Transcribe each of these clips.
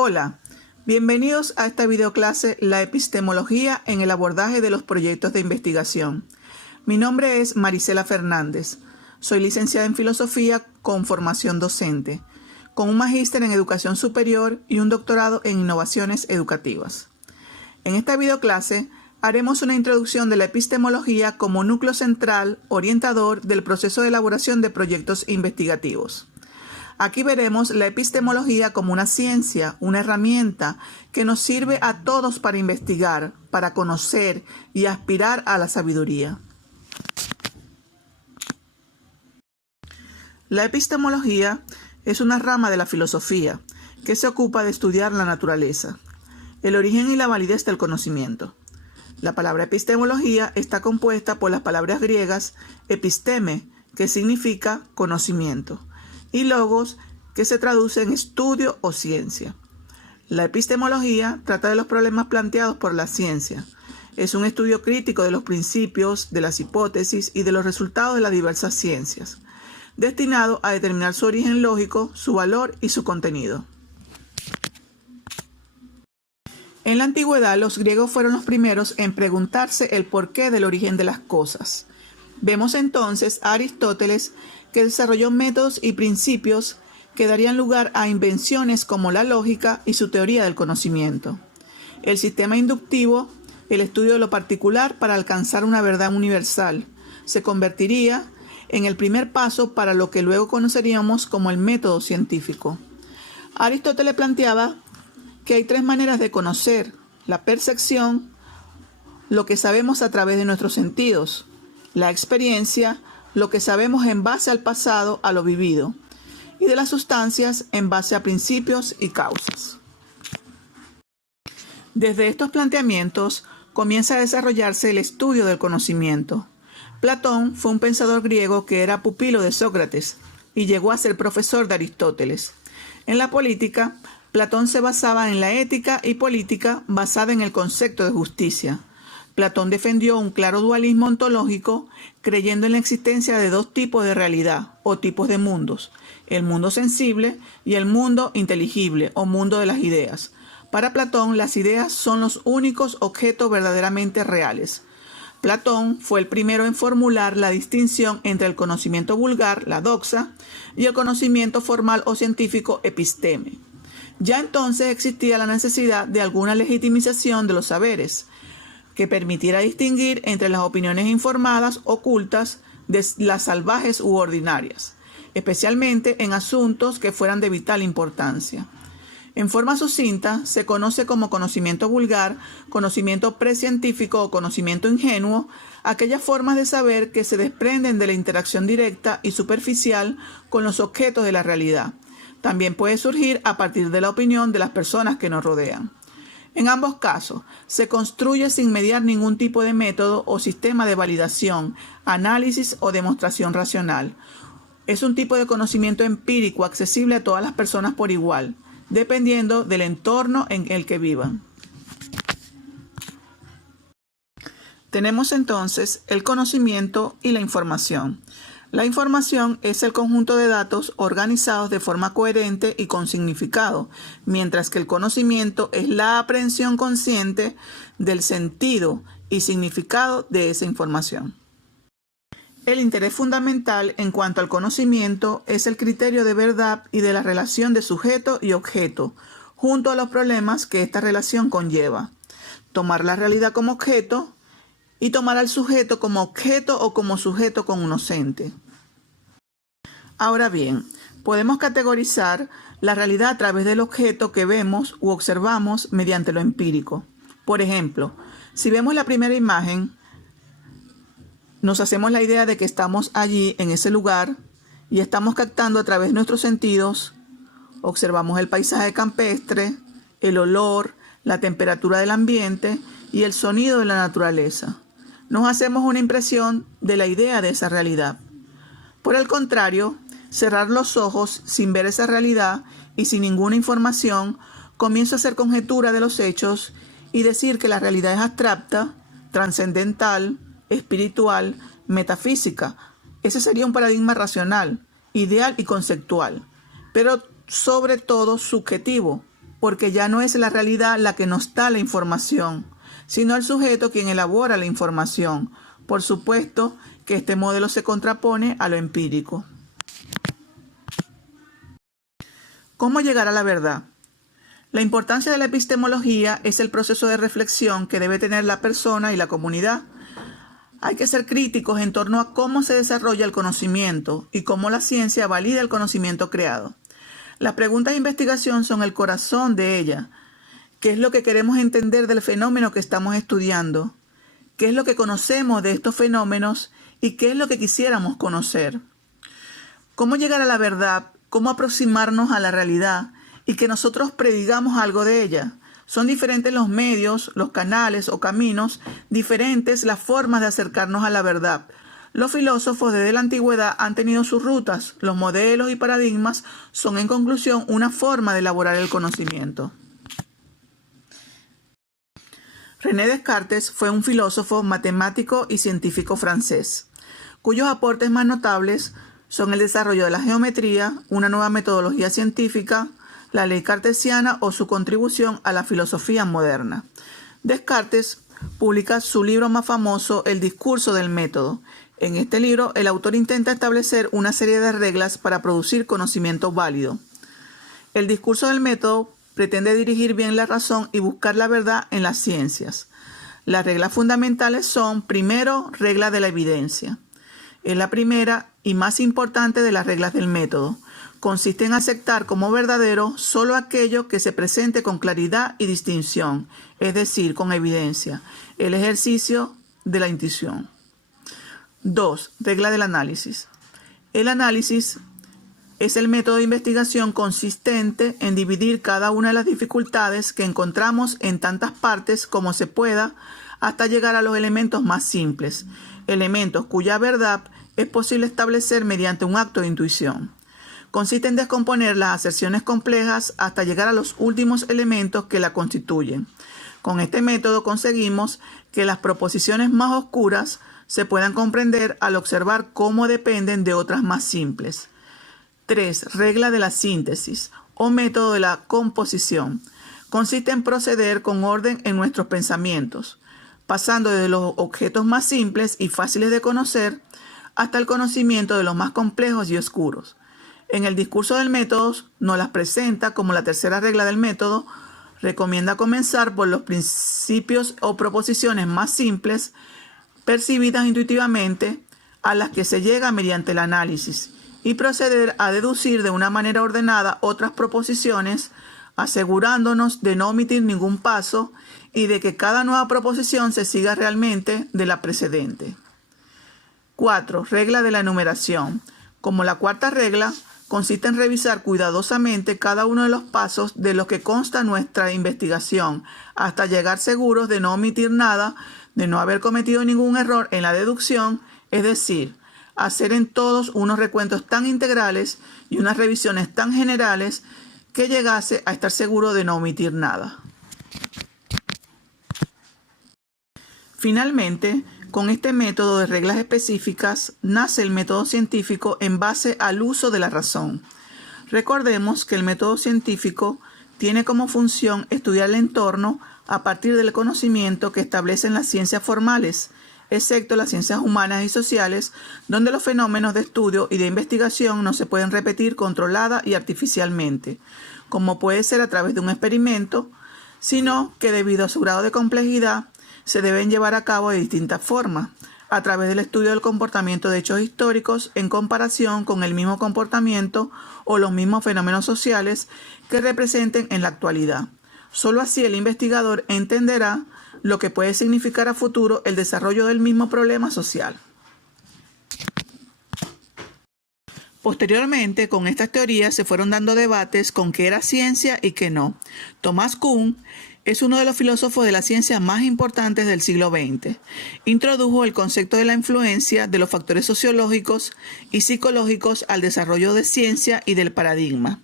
Hola, bienvenidos a esta videoclase La epistemología en el abordaje de los proyectos de investigación. Mi nombre es Marisela Fernández. Soy licenciada en Filosofía con formación docente, con un magíster en Educación Superior y un doctorado en Innovaciones Educativas. En esta videoclase haremos una introducción de la epistemología como núcleo central, orientador del proceso de elaboración de proyectos investigativos. Aquí veremos la epistemología como una ciencia, una herramienta que nos sirve a todos para investigar, para conocer y aspirar a la sabiduría. La epistemología es una rama de la filosofía que se ocupa de estudiar la naturaleza, el origen y la validez del conocimiento. La palabra epistemología está compuesta por las palabras griegas episteme, que significa conocimiento, y logos, que se traduce en estudio o ciencia. La epistemología trata de los problemas planteados por la ciencia. Es un estudio crítico de los principios, de las hipótesis y de los resultados de las diversas ciencias, destinado a determinar su origen lógico, su valor y su contenido. En la antigüedad, los griegos fueron los primeros en preguntarse el porqué del origen de las cosas. Vemos entonces a Aristóteles, que desarrolló métodos y principios que darían lugar a invenciones como la lógica y su teoría del conocimiento. El sistema inductivo, el estudio de lo particular para alcanzar una verdad universal, se convertiría en el primer paso para lo que luego conoceríamos como el método científico. Aristóteles planteaba que hay tres maneras de conocer: la percepción, lo que sabemos a través de nuestros sentidos; la experiencia, lo que sabemos en base al pasado, a lo vivido; y de las sustancias, en base a principios y causas. Desde estos planteamientos comienza a desarrollarse el estudio del conocimiento. Platón fue un pensador griego que era pupilo de Sócrates y llegó a ser profesor de Aristóteles. En la política, Platón se basaba en la ética y política basada en el concepto de justicia. Platón defendió un claro dualismo ontológico, creyendo en la existencia de dos tipos de realidad o tipos de mundos: el mundo sensible y el mundo inteligible o mundo de las ideas. Para Platón, las ideas son los únicos objetos verdaderamente reales. Platón fue el primero en formular la distinción entre el conocimiento vulgar, la doxa, y el conocimiento formal o científico, episteme. Ya entonces existía la necesidad de alguna legitimización de los saberes, que permitiera distinguir entre las opiniones informadas, ocultas, de las salvajes u ordinarias, especialmente en asuntos que fueran de vital importancia. En forma sucinta, se conoce como conocimiento vulgar, conocimiento precientífico o conocimiento ingenuo, aquellas formas de saber que se desprenden de la interacción directa y superficial con los objetos de la realidad. También puede surgir a partir de la opinión de las personas que nos rodean. En ambos casos, se construye sin mediar ningún tipo de método o sistema de validación, análisis o demostración racional. Es un tipo de conocimiento empírico accesible a todas las personas por igual, dependiendo del entorno en el que vivan. Tenemos entonces el conocimiento y la información. La información es el conjunto de datos organizados de forma coherente y con significado, mientras que el conocimiento es la aprehensión consciente del sentido y significado de esa información. El interés fundamental en cuanto al conocimiento es el criterio de verdad y de la relación de sujeto y objeto, junto a los problemas que esta relación conlleva. Tomar la realidad como objeto y tomar al sujeto como objeto o como sujeto cognoscente. Ahora bien, podemos categorizar la realidad a través del objeto que vemos u observamos mediante lo empírico. Por ejemplo, si vemos la primera imagen, nos hacemos la idea de que estamos allí en ese lugar y estamos captando a través de nuestros sentidos. Observamos el paisaje campestre, el olor, la temperatura del ambiente y el sonido de la naturaleza. Nos hacemos una impresión de la idea de esa realidad. Por el contrario, cerrar los ojos sin ver esa realidad y sin ninguna información, comienzo a hacer conjetura de los hechos y decir que la realidad es abstracta, trascendental, espiritual, metafísica. Ese sería un paradigma racional, ideal y conceptual, pero sobre todo subjetivo, porque ya no es la realidad la que nos da la información, sino el sujeto quien elabora la información. Por supuesto que este modelo se contrapone a lo empírico. ¿Cómo llegar a la verdad? La importancia de la epistemología es el proceso de reflexión que debe tener la persona y la comunidad. Hay que ser críticos en torno a cómo se desarrolla el conocimiento y cómo la ciencia valida el conocimiento creado. Las preguntas de investigación son el corazón de ella. ¿Qué es lo que queremos entender del fenómeno que estamos estudiando? ¿Qué es lo que conocemos de estos fenómenos y qué es lo que quisiéramos conocer? ¿Cómo llegar a la verdad? ¿Cómo aproximarnos a la realidad y que nosotros predigamos algo de ella? Son diferentes los medios, los canales o caminos, diferentes las formas de acercarnos a la verdad. Los filósofos desde la antigüedad han tenido sus rutas. Los modelos y paradigmas son en conclusión una forma de elaborar el conocimiento. René Descartes fue un filósofo, matemático y científico francés, cuyos aportes más notables son el desarrollo de la geometría, una nueva metodología científica, la ley cartesiana o su contribución a la filosofía moderna. Descartes publica su libro más famoso, El discurso del método. En este libro, el autor intenta establecer una serie de reglas para producir conocimiento válido. El discurso del método pretende dirigir bien la razón y buscar la verdad en las ciencias. Las reglas fundamentales son, primero, regla de la evidencia. Es la primera y más importante de las reglas del método. Consiste en aceptar como verdadero solo aquello que se presente con claridad y distinción, es decir, con evidencia, el ejercicio de la intuición. 2. Regla del análisis. El análisis es el método de investigación consistente en dividir cada una de las dificultades que encontramos en tantas partes como se pueda hasta llegar a los elementos más simples, elementos cuya verdad es posible establecer mediante un acto de intuición. Consiste en descomponer las aserciones complejas hasta llegar a los últimos elementos que la constituyen. Con este método conseguimos que las proposiciones más oscuras se puedan comprender al observar cómo dependen de otras más simples. 3. Regla de la síntesis o método de la composición. Consiste en proceder con orden en nuestros pensamientos, pasando desde los objetos más simples y fáciles de conocer hasta el conocimiento de los más complejos y oscuros. En el discurso del método nos las presenta como la tercera regla del método. Recomienda comenzar por los principios o proposiciones más simples, percibidas intuitivamente, a las que se llega mediante el análisis, y proceder a deducir de una manera ordenada otras proposiciones, asegurándonos de no omitir ningún paso y de que cada nueva proposición se siga realmente de la precedente. 4. Regla de la enumeración. Como la cuarta regla, consiste en revisar cuidadosamente cada uno de los pasos de los que consta nuestra investigación, hasta llegar seguros de no omitir nada, de no haber cometido ningún error en la deducción, es decir, hacer en todos unos recuentos tan integrales y unas revisiones tan generales que llegase a estar seguro de no omitir nada. Finalmente, con este método de reglas específicas nace el método científico en base al uso de la razón. Recordemos que el método científico tiene como función estudiar el entorno a partir del conocimiento que establecen las ciencias formales, excepto las ciencias humanas y sociales, donde los fenómenos de estudio y de investigación no se pueden repetir controlada y artificialmente, como puede ser a través de un experimento, sino que debido a su grado de complejidad se deben llevar a cabo de distintas formas, a través del estudio del comportamiento de hechos históricos en comparación con el mismo comportamiento o los mismos fenómenos sociales que representen en la actualidad. Solo así el investigador entenderá lo que puede significar a futuro el desarrollo del mismo problema social. Posteriormente, con estas teorías se fueron dando debates con qué era ciencia y qué no. Thomas Kuhn es uno de los filósofos de la ciencia más importantes del siglo XX. Introdujo el concepto de la influencia de los factores sociológicos y psicológicos al desarrollo de ciencia y del paradigma.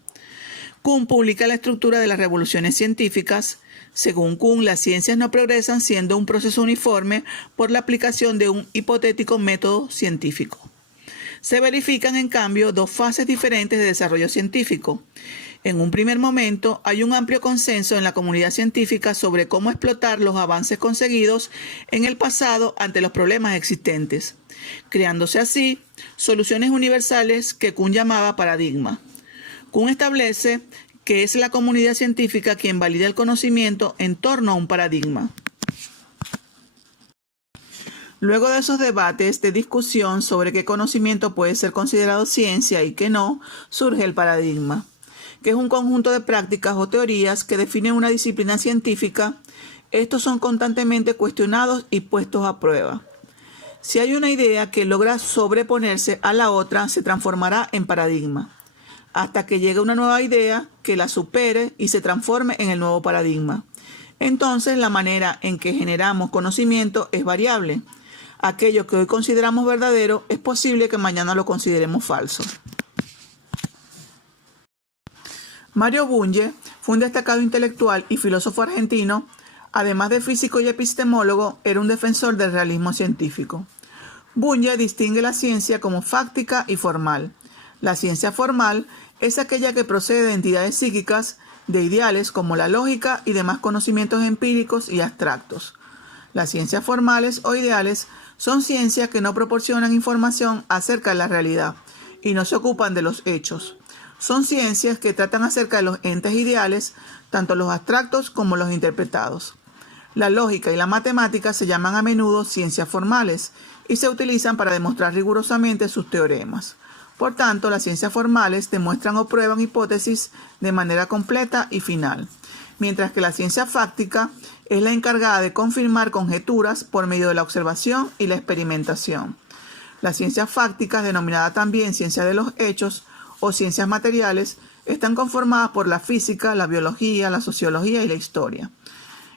Kuhn publica la estructura de las revoluciones científicas. Según Kuhn, las ciencias no progresan siendo un proceso uniforme por la aplicación de un hipotético método científico. Se verifican, en cambio, dos fases diferentes de desarrollo científico. En un primer momento, hay un amplio consenso en la comunidad científica sobre cómo explotar los avances conseguidos en el pasado ante los problemas existentes, creándose así soluciones universales que Kuhn llamaba paradigma. Kuhn establece que es la comunidad científica quien valida el conocimiento en torno a un paradigma. Luego de esos debates de discusión sobre qué conocimiento puede ser considerado ciencia y qué no, surge el paradigma, que es un conjunto de prácticas o teorías que definen una disciplina científica. Estos son constantemente cuestionados y puestos a prueba. Si hay una idea que logra sobreponerse a la otra, se transformará en paradigma, hasta que llegue una nueva idea que la supere y se transforme en el nuevo paradigma. Entonces, la manera en que generamos conocimiento es variable. Aquello que hoy consideramos verdadero es posible que mañana lo consideremos falso. Mario Bunge fue un destacado intelectual y filósofo argentino. Además de físico y epistemólogo, era un defensor del realismo científico. Bunge distingue la ciencia como fáctica y formal. La ciencia formal es aquella que procede de entidades psíquicas, de ideales como la lógica y demás conocimientos empíricos y abstractos. Las ciencias formales o ideales son ciencias que no proporcionan información acerca de la realidad y no se ocupan de los hechos. Son ciencias que tratan acerca de los entes ideales, tanto los abstractos como los interpretados. La lógica y la matemática se llaman a menudo ciencias formales y se utilizan para demostrar rigurosamente sus teoremas. Por tanto, las ciencias formales demuestran o prueban hipótesis de manera completa y final, mientras que la ciencia fáctica es la encargada de confirmar conjeturas por medio de la observación y la experimentación. Las ciencias fácticas, denominadas también ciencia de los hechos o ciencias materiales, están conformadas por la física, la biología, la sociología y la historia,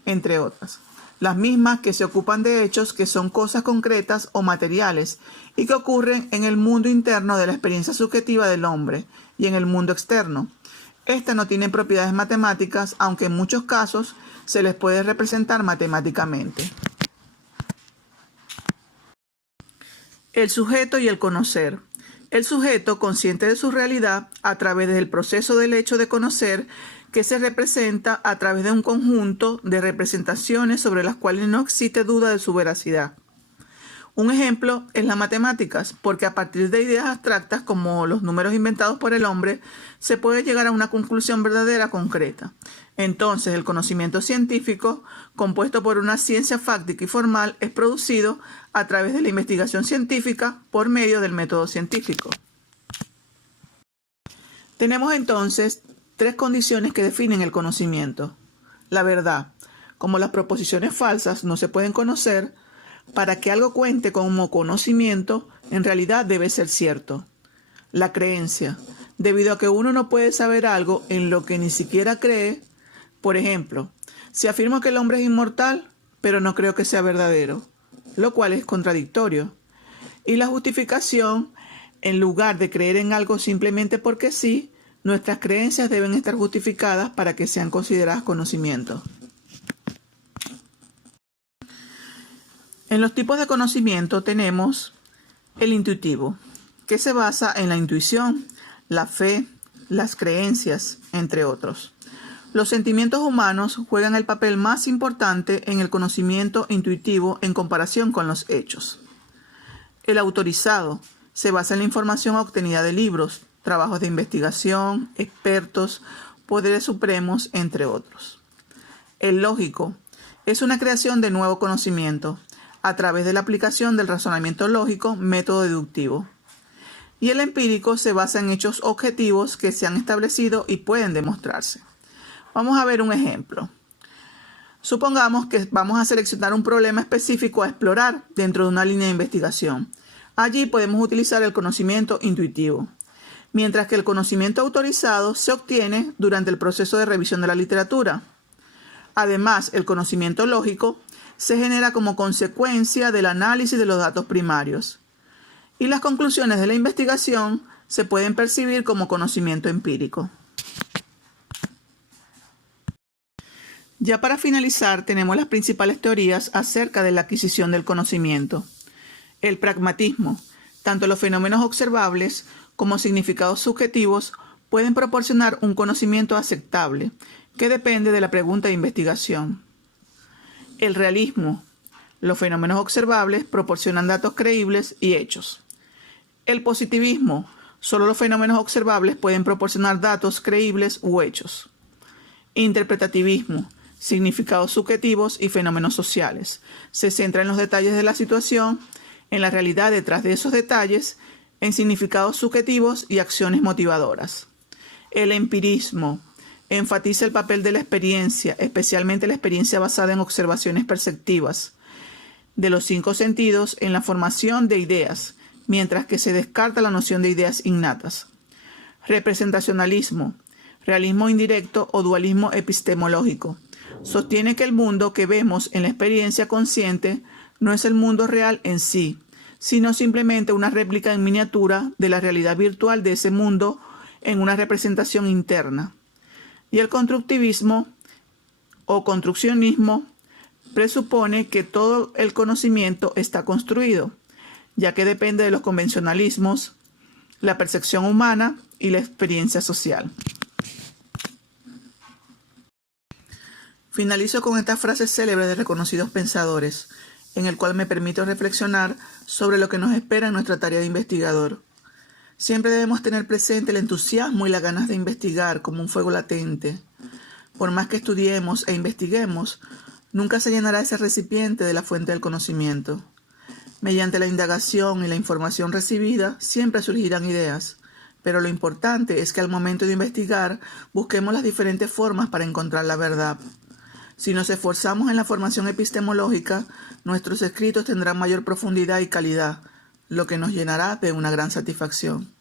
entre otras. Las mismas que se ocupan de hechos que son cosas concretas o materiales y que ocurren en el mundo interno de la experiencia subjetiva del hombre y en el mundo externo. Estas no tienen propiedades matemáticas, aunque en muchos casos se les puede representar matemáticamente. El sujeto y el conocer. El sujeto, consciente de su realidad, a través del proceso del hecho de conocer, que se representa a través de un conjunto de representaciones sobre las cuales no existe duda de su veracidad. Un ejemplo es las matemáticas, porque a partir de ideas abstractas como los números inventados por el hombre, se puede llegar a una conclusión verdadera concreta. Entonces, el conocimiento científico, compuesto por una ciencia fáctica y formal, es producido a través de la investigación científica por medio del método científico. Tenemos entonces tres condiciones que definen el conocimiento. La verdad. Como las proposiciones falsas no se pueden conocer, para que algo cuente como conocimiento, en realidad debe ser cierto. La creencia. Debido a que uno no puede saber algo en lo que ni siquiera cree. Por ejemplo, si afirmo que el hombre es inmortal, pero no creo que sea verdadero, lo cual es contradictorio. Y la justificación, en lugar de creer en algo simplemente porque sí, nuestras creencias deben estar justificadas para que sean consideradas conocimiento. En los tipos de conocimiento tenemos el intuitivo, que se basa en la intuición, la fe, las creencias, entre otros. Los sentimientos humanos juegan el papel más importante en el conocimiento intuitivo en comparación con los hechos. El autorizado se basa en la información obtenida de libros, trabajos de investigación, expertos, poderes supremos, entre otros. El lógico es una creación de nuevo conocimiento a través de la aplicación del razonamiento lógico, método deductivo. Y el empírico se basa en hechos objetivos que se han establecido y pueden demostrarse. Vamos a ver un ejemplo. Supongamos que vamos a seleccionar un problema específico a explorar dentro de una línea de investigación. Allí podemos utilizar el conocimiento intuitivo, mientras que el conocimiento autorizado se obtiene durante el proceso de revisión de la literatura. Además, el conocimiento lógico se genera como consecuencia del análisis de los datos primarios. Y las conclusiones de la investigación se pueden percibir como conocimiento empírico. Ya para finalizar, tenemos las principales teorías acerca de la adquisición del conocimiento. El pragmatismo. Tanto los fenómenos observables como significados subjetivos pueden proporcionar un conocimiento aceptable, que depende de la pregunta de investigación. El realismo. Los fenómenos observables proporcionan datos creíbles y hechos. El positivismo. Solo los fenómenos observables pueden proporcionar datos creíbles u hechos. Interpretativismo. Significados subjetivos y fenómenos sociales. Se centra en los detalles de la situación, en la realidad detrás de esos detalles, en significados subjetivos y acciones motivadoras. El empirismo enfatiza el papel de la experiencia, especialmente la experiencia basada en observaciones perceptivas de los 5 sentidos en la formación de ideas, mientras que se descarta la noción de ideas innatas. Representacionalismo, realismo indirecto o dualismo epistemológico. Sostiene que el mundo que vemos en la experiencia consciente no es el mundo real en sí, sino simplemente una réplica en miniatura de la realidad virtual de ese mundo en una representación interna. Y el constructivismo o construccionismo presupone que todo el conocimiento está construido, ya que depende de los convencionalismos, la percepción humana y la experiencia social. Finalizo con estas frases célebres de reconocidos pensadores, en el cual me permito reflexionar sobre lo que nos espera en nuestra tarea de investigador. Siempre debemos tener presente el entusiasmo y las ganas de investigar como un fuego latente. Por más que estudiemos e investiguemos, nunca se llenará ese recipiente de la fuente del conocimiento. Mediante la indagación y la información recibida, siempre surgirán ideas, pero lo importante es que al momento de investigar, busquemos las diferentes formas para encontrar la verdad. Si nos esforzamos en la formación epistemológica, nuestros escritos tendrán mayor profundidad y calidad, lo que nos llenará de una gran satisfacción.